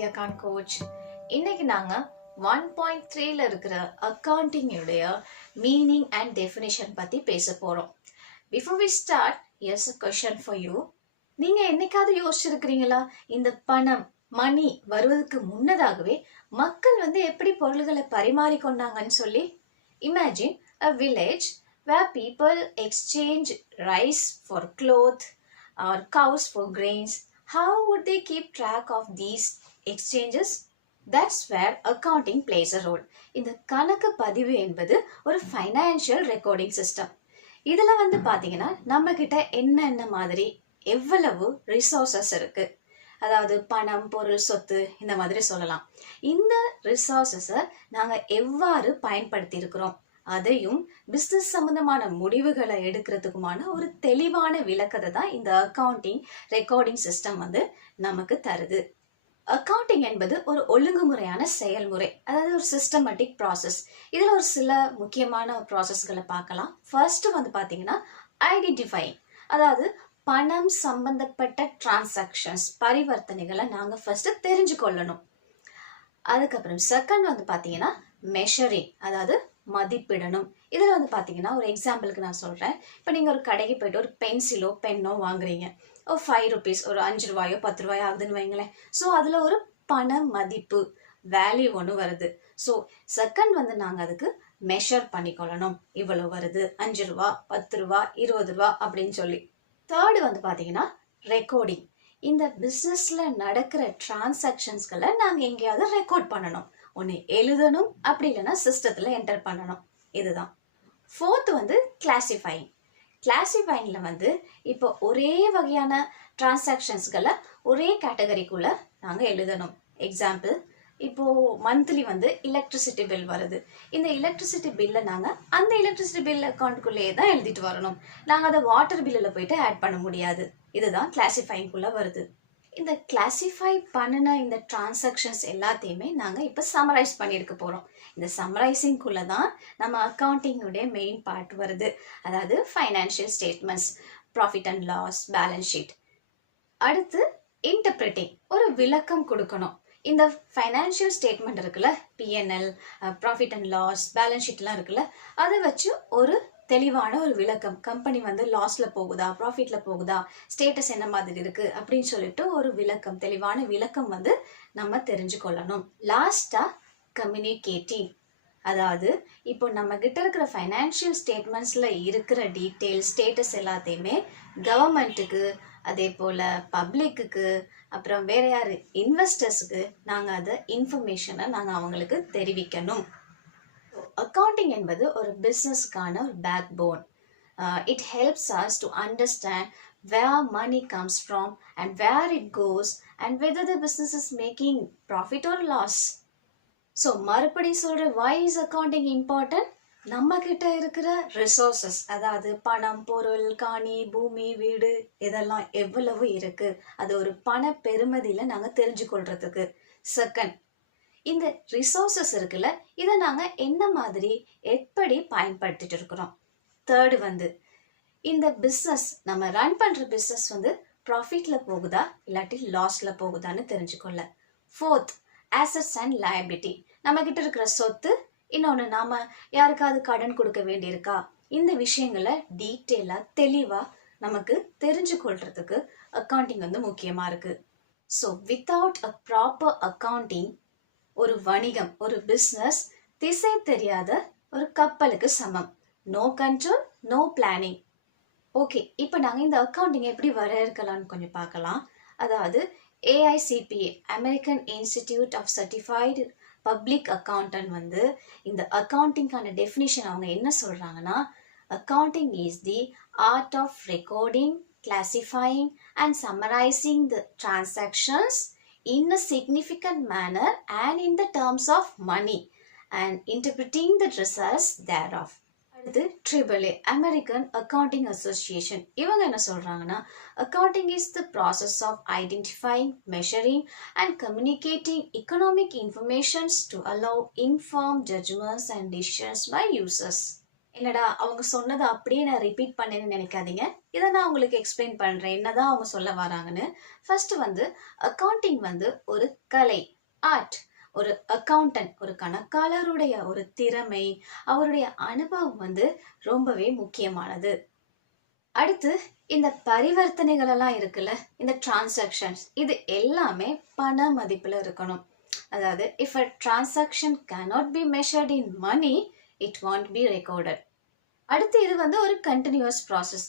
வித்யா Khan coach. இன்னைக்கு நாங்க 1.3ல இருக்கிற அக்கவுண்டிங்குடைய மீனிங் அண்ட் டெஃபினிஷன் பத்தி பேச போறோம். Before we start, here's a question for you. நீங்க என்னைக்காவது யோசிச்சிருக்கிறீங்களா, இந்த பணம் மணி வருவதற்கு முன்னதாகவே மக்கள் எப்படி பொருள்களை பரிமாறிக்கொண்டாங்கன்னு சொல்லி? Imagine a village where people exchange rice for cloth or cows for grains. How would they keep track of these exchanges? That's where accounting plays a role. இந்த கணக்கு பதிவு என்பது ஒரு ஃபைனான்சியல் ரெக்கார்டிங் சிஸ்டம். இதுல பாத்தீங்கன்னா நம்ம கிட்ட என்ன மாதிரி எவ்வளவு ரிசோர்சஸ் இருக்கு, அதாவது பணம், பொருள், சொத்து, இந்த மாதிரி சொல்லலாம். இந்த ரிசோர்சஸை நாங்க எவ்வாறு பயன்படுத்தி இருக்கிறோம், அதையும் பிசினஸ் சம்பந்தமான முடிவுகளை எடுக்கிறதுக்குமான ஒரு தெளிவான விளக்கத்தை தான் இந்த அக்கவுண்டிங் ரெக்கார்டிங் சிஸ்டம் நமக்கு தருது. அக்கவுண்டிங் என்பது ஒரு ஒழுங்குமுறையான செயல்முறை, அதாவது ஒரு சிஸ்டமேட்டிக் ப்ராசஸ். இதுல ஒரு சில முக்கியமான ப்ராசஸ்களை பார்க்கலாம். ஃபர்ஸ்ட் பாத்தீங்கன்னா ஐடென்டிஃபைங், அதாவது பணம் சம்பந்தப்பட்ட டிரான்சாக்ஷன்ஸ், பரிவர்த்தனைகளை நாங்க ஃபர்ஸ்ட் தெரிஞ்சு கொள்ளணும். அதுக்கப்புறம் செகண்ட் பாத்தீங்கன்னா மெஷரிங், அதாவது மதிப்பிடணும். இதுல பாத்தீங்கன்னா ஒரு எக்ஸாம்பிளுக்கு நான் சொல்றேன். இப்போ நீங்க ஒரு கடைக்கு போயிட்டு ஒரு பென்சிலோ பென்னோ வாங்குறீங்க, ஒரு 5 rupees, ஒரு 5 ரூபாயோ 10 ரூபாயோ ஆகுதுன்னு வைங்களேன். ஸோ அதுல ஒரு பண மதிப்பு வேல்யூ ஒன்று வருது. ஸோ செகண்ட் நாங்க அதுக்கு மெஷர் பண்ணிக்கொள்ளணும், இவ்வளவு வருது, 5 ரூபா, 10 ரூபா, 20 ரூபா அப்படின்னு சொல்லி. தேர்டு பாத்தீங்கன்னா ரெக்கார்டிங். இந்த பிசினஸ்ல நடக்கிற டிரான்சாக்ஷன்ஸ்களை நாங்க எங்கேயாவது ரெக்கார்ட் பண்ணணும். ஒன்று எழுதணும், அப்படி இல்லைன்னா சிஸ்டத்துல என்டர் பண்ணணும். இதுதான். Fourth classifying. கிளாசிஃபைங்ல இப்போ ஒரே வகையான டிரான்சாக்ஷன்ஸ்களை ஒரே கேட்டகரிக்குள்ள நாங்க எழுதணும். எக்ஸாம்பிள், இப்போ மந்த்லி எலக்ட்ரிசிட்டி பில் வருது. இந்த எலக்ட்ரிசிட்டி பில்லை நாங்க அந்த எலக்ட்ரிசிட்டி பில் அக்கௌண்ட்டுக்குள்ளேயே தான் எழுதிட்டு வரணும். நாங்க அதை வாட்டர் பில்லில் போயிட்டு ஆட் பண்ண முடியாது. இதுதான் கிளாசிஃபைங்குள்ள வருது. இந்த கிளாசிஃபை பண்ணின இந்த டிரான்சாக்ஷன்ஸ் எல்லாத்தையுமே நாங்கள் இப்போ சம்மரைஸ் பண்ணியிருக்க போகிறோம். இந்த சம்மரைசிங்குள்ளே தான் நம்ம அக்கௌண்டிங்குடைய மெயின் பார்ட் வருது, அதாவது financial statements, profit and loss, balance sheet. அடுத்து இன்டர்பிரட்டிங், ஒரு விளக்கம் கொடுக்கணும். இந்த ஃபைனான்ஷியல் ஸ்டேட்மெண்ட் இருக்குல்ல, PNL, profit and loss, balance ஷீட்லாம் இருக்குல்ல, அதை வச்சு ஒரு தெளிவான ஒரு விளக்கம், கம்பெனி லாஸ்ல போகுதா, ப்ராஃபிட்ல போகுதா, ஸ்டேட்டஸ் என்ன மாதிரி இருக்கு அப்படின்னு சொல்லிட்டு ஒரு விளக்கம், தெளிவான விளக்கம் நம்ம தெரிஞ்சு கொள்ளணும். லாஸ்டா கம்யூனிகேட்டிங், அதாவது இப்போ நம்ம கிட்ட இருக்கிற ஃபைனான்சியல் ஸ்டேட்மெண்ட்ஸ்ல இருக்கிற டீட்டெயில், ஸ்டேட்டஸ் எல்லாத்தையுமே கவர்மெண்ட்டுக்கு, அதே போல பப்ளிக்கு, அப்புறம் வேற யாரு, இன்வெஸ்டர்ஸுக்கு நாங்க அதை இன்ஃபர்மேஷனை நாங்க அவங்களுக்கு தெரிவிக்கணும். அக்கவுண்டிங் என்பது ஒரு பிஸ்னஸ்க்கான ஒரு backbone. It helps us to understand where money comes from and where it goes and whether the business is making profit or loss. So மறுபடி சொல்ற, why is accounting important? நம்ம கிட்ட இருக்கிற ரிசோர்சஸ், அதாவது பணம், பொருள், காணி, பூமி, வீடு, இதெல்லாம் எவ்வளவு இருக்கு, அது ஒரு பண பெறுமதியில நாங்க தெரிஞ்சு கொள்றதுக்கு. செகண்ட், இந்த ரிசோர்சஸ் இருக்குல்ல, இதை நாங்க என்ன மாதிரி எப்படி பயன்படுத்திட்டு இருக்கிறோம். தேர்டு இந்த பிஸ்னஸ், நம்ம ரன் பண்ற பிஸ்னஸ் ப்ராஃபிட்ல போகுதா இல்லாட்டி லாஸ்ல போகுதான்னு தெரிஞ்சுக்கொள்ள. ஃபோர்த், அசட்ஸ் அண்ட் லயபிலிட்டி, நம்ம கிட்ட இருக்கிற சொத்து, இன்னொன்னு நாம யாருக்காவது கடன் கொடுக்க வேண்டியிருக்கா, இந்த விஷயங்களை டீட்டெயிலா தெளிவா நமக்கு தெரிஞ்சு கொள்றதுக்கு அக்கவுண்டிங் முக்கியமா இருக்கு. So without a proper accounting, ஒரு வணிகம், ஒரு பிஸ்னஸ் திசை தெரியாத ஒரு கப்பலுக்கு சமம். No control, no planning. Okay, இப்போ நாங்கள் இந்த அக்கவுண்டிங் எப்படி வரையறுக்கலாம்னு கொஞ்சம் பார்க்கலாம். அதாவது AICPA, American Institute of certified public accountant இந்த அக்கவுண்டிங்கான டெஃபினிஷன் அவங்க என்ன சொல்றாங்கன்னா, accounting is the art of recording, classifying and summarizing the transactions in a significant manner and in the terms of money and interpreting the results thereof. அடுத்து AAA, American Accounting Association. இவங்க என்ன சொல்றாங்கன்னா, accounting is the process of identifying, measuring and communicating economic informations to allow informed judgments and decisions by users. என்னடா அவங்க சொன்னதை அப்படியே நான் repeat பண்ணேன்னு நினைக்காதீங்க. இதை நான் உங்களுக்கு எக்ஸ்பிளைன் பண்றேன் என்னதான் அவங்க சொல்ல வராங்கன்னு. ஃபர்ஸ்ட் வந்து அக்கவுண்டிங் வந்து ஒரு கலை, ஆர்ட். ஒரு அக்கவுண்டன்ட், ஒரு கணக்காளருடைய ஒரு திறமை, அவருடைய அனுபவம் வந்து ரொம்பவே முக்கியமானது. அடுத்து இந்த பரிவர்த்தனைகள் எல்லாம் இருக்குல்ல, இந்த டிரான்சாக்ஷன்ஸ், இது எல்லாமே பண மதிப்புல இருக்கணும். அதாவது if a transaction cannot be measured in money, it won't be recorded. அடுத்து இது வந்து ஒரு continuous process.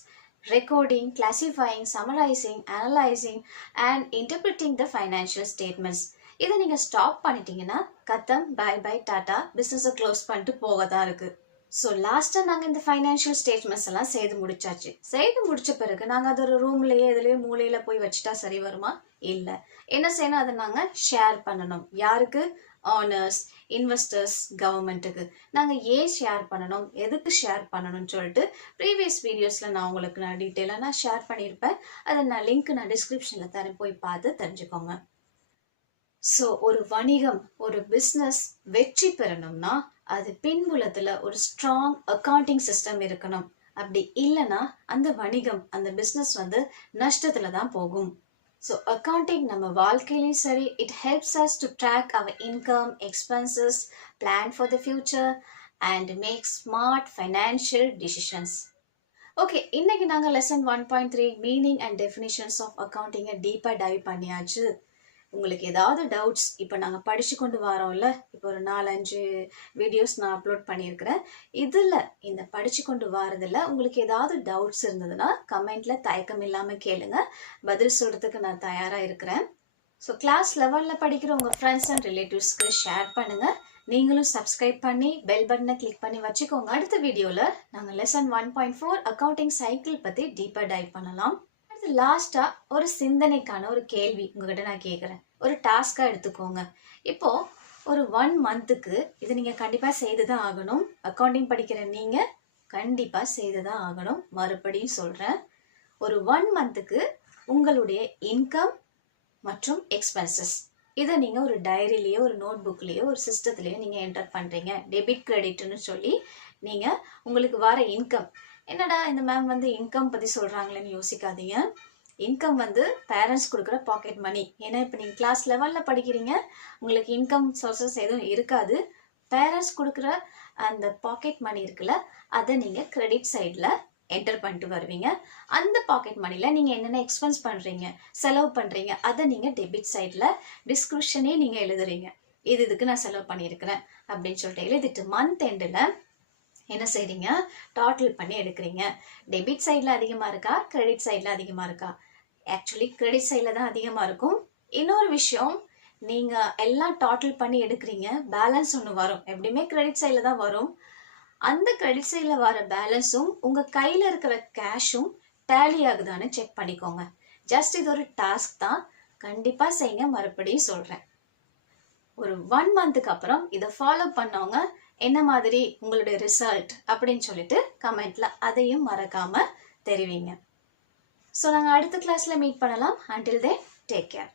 Recording, classifying, summarizing, analysing and interpreting the financial statements. இதை நீங்கள் ஸ்டாப் பண்ணிட்டீங்கன்னா கத்தம், பை பை, டாட்டா, பிஸ்னஸை க்ளோஸ் பண்ணிட்டு போக தான் இருக்கு. ஸோ லாஸ்ட்டாக நாங்கள் இந்த ஃபைனான்ஷியல் ஸ்டேட்மெண்ட்ஸ் எல்லாம் செய்து முடிச்சாச்சு. செய்து முடிச்ச பிறகு நாங்கள் அது ஒரு ரூம்லேயே இதுலேயே மூலையில் போய் வச்சுட்டா சரி வருமா? இல்லை. என்ன செய்யணும்? அதை நாங்கள் ஷேர் பண்ணணும். யாருக்கு? ஆனர்ஸ், இன்வெஸ்டர்ஸ், கவர்மெண்ட்டுக்கு. நாங்கள் ஏன் ஷேர் பண்ணணும், எதுக்கு ஷேர் பண்ணணும்னு சொல்லிட்டு ப்ரீவியஸ் வீடியோஸில் நான் உங்களுக்கு டீட்டெயிலாக நான் ஷேர் பண்ணியிருப்பேன். அதை நான் லிங்க் நான் டிஸ்கிரிப்ஷனில் தரேன், போய் பார்த்து தெரிஞ்சுக்கோங்க. ஸோ ஒரு வணிகம், ஒரு பிஸ்னஸ் வெற்றி பெறணும்னா அது பின்புலத்தில் ஒரு ஸ்ட்ராங் அக்கவுண்டிங் சிஸ்டம் இருக்கணும். அப்படி இல்லைன்னா அந்த வணிகம், அந்த பிஸ்னஸ் வந்து நஷ்டத்தில் தான் போகும். ஸோ அக்கவுண்டிங் நம்ம வாழ்க்கையிலையும் சரி, it helps us to track our income, expenses, plan for the future and make smart financial decisions. Okay, இன்னைக்கு நாங்கள் lesson 1.3 meaning and definitions of அக்கவுண்டிங்கை டீப்பாக டைவ் பண்ணியாச்சு. உங்களுக்கு ஏதாவது டவுட்ஸ், இப்போ நாங்கள் படித்து கொண்டு வரோம்ல, இப்போ ஒரு 4-5 வீடியோஸ் நான் அப்லோட் பண்ணியிருக்கிறேன். இதில் இந்த படித்து கொண்டு வரதில் உங்களுக்கு ஏதாவது டவுட்ஸ் இருந்ததுன்னா கமெண்ட்டில் தயக்கம் இல்லாமல் கேளுங்க, பதில் சொல்கிறதுக்கு நான் தயாராக இருக்கிறேன். ஸோ கிளாஸ் லெவலில் படிக்கிற உங்கள் ஃப்ரெண்ட்ஸ் அண்ட் ரிலேட்டிவ்ஸ்க்கு ஷேர் பண்ணுங்கள். நீங்களும் சப்ஸ்கிரைப் பண்ணி பெல் பட்டனை கிளிக் பண்ணி வச்சுக்கோங்க. அடுத்த வீடியோவில் நாங்கள் லெசன் 1.4 அக்கவுண்டிங் சைக்கிள் பற்றி டீப்பாக டைவ் பண்ணலாம். லாஸ்டா ஒரு சிந்தனைக்கான ஒரு கேள்வி உங்ககிட்ட நான் கேட்குறேன். ஒரு டாஸ்கா எடுத்துக்கோங்க. இப்போ ஒரு 1 மந்த்துக்கு இது நீங்க கண்டிப்பா செய்துதான் ஆகணும். அக்கவுண்டிங் படிக்கிற நீங்க கண்டிப்பா செய்துதான் ஆகணும். மறுபடியும் சொல்றேன், ஒரு 1 மந்த்துக்கு உங்களுடைய இன்கம் மற்றும் எக்ஸ்பென்சஸ் இதை நீங்க ஒரு டைரியிலேயோ, ஒரு நோட் புக்லயோ, ஒரு சிஸ்டத்துலயோ நீங்க என்டர் பண்றீங்க. டெபிட் கிரெடிட்னு சொல்லி நீங்க உங்களுக்கு வர இன்கம், என்னடா இந்த மேம் வந்து இன்கம் பற்றி சொல்கிறாங்களேன்னு யோசிக்காதீங்க. இன்கம் வந்து பேரண்ட்ஸ் கொடுக்குற பாக்கெட் மணி. ஏன்னா இப்போ நீங்கள் கிளாஸ் லெவலில் படிக்கிறீங்க, உங்களுக்கு இன்கம் சோர்சஸ் எதுவும் இருக்காது. பேரண்ட்ஸ் கொடுக்குற அந்த பாக்கெட் மணி இருக்குல்ல, அதை நீங்கள் கிரெடிட் சைடில் என்டர் பண்ணிட்டு வருவீங்க. அந்த பாக்கெட் மணியில் நீங்கள் என்னென்ன எக்ஸ்பென்ஸ் பண்ணுறீங்க, செலவு பண்ணுறீங்க, அதை நீங்கள் டெபிட் சைடில் டிஸ்கிரிப்ஷனே நீங்கள் எழுதுறீங்க. இதுக்கு நான் செலவு பண்ணியிருக்கிறேன் அப்படின்னு சொல்லிட்டு எழுதிட்டு மந்த் எண்டில் என்ன செய்றீங்க, டோட்டல் பண்ணி எடுக்கிறீங்க. டெபிட் சைடில் அதிகமாக இருக்கா, கிரெடிட் சைடில் அதிகமாக இருக்கா? ஆக்சுவலி கிரெடிட் சைடில் தான் அதிகமாக இருக்கும். இன்னொரு விஷயம், நீங்கள் எல்லாம் டோட்டல் பண்ணி எடுக்கிறீங்க, பேலன்ஸ் ஒன்று வரும். எப்படியுமே கிரெடிட் சைடில் தான் வரும். அந்த கிரெடிட் சைடில் வர பேலன்ஸும் உங்கள் கையில் இருக்கிற கேஷும் டேலி ஆகுதான்னு செக் பண்ணிக்கோங்க. ஜஸ்ட் இது ஒரு டாஸ்க் தான், கண்டிப்பாக செய்யுங்க. மறுபடியும் சொல்கிறேன், ஒரு 1 மந்த்துக்கு அப்புறம் இதை ஃபாலோ பண்ணவங்க என்ன மாதிரி உங்களுடைய ரிசல்ட் அப்படின்னு சொல்லிட்டு கமெண்ட்ல அதையும் மறக்காம தெரிவிங்க. ஸோ நாங்கள் அடுத்த கிளாஸ்ல மீட் பண்ணலாம். Until then take care.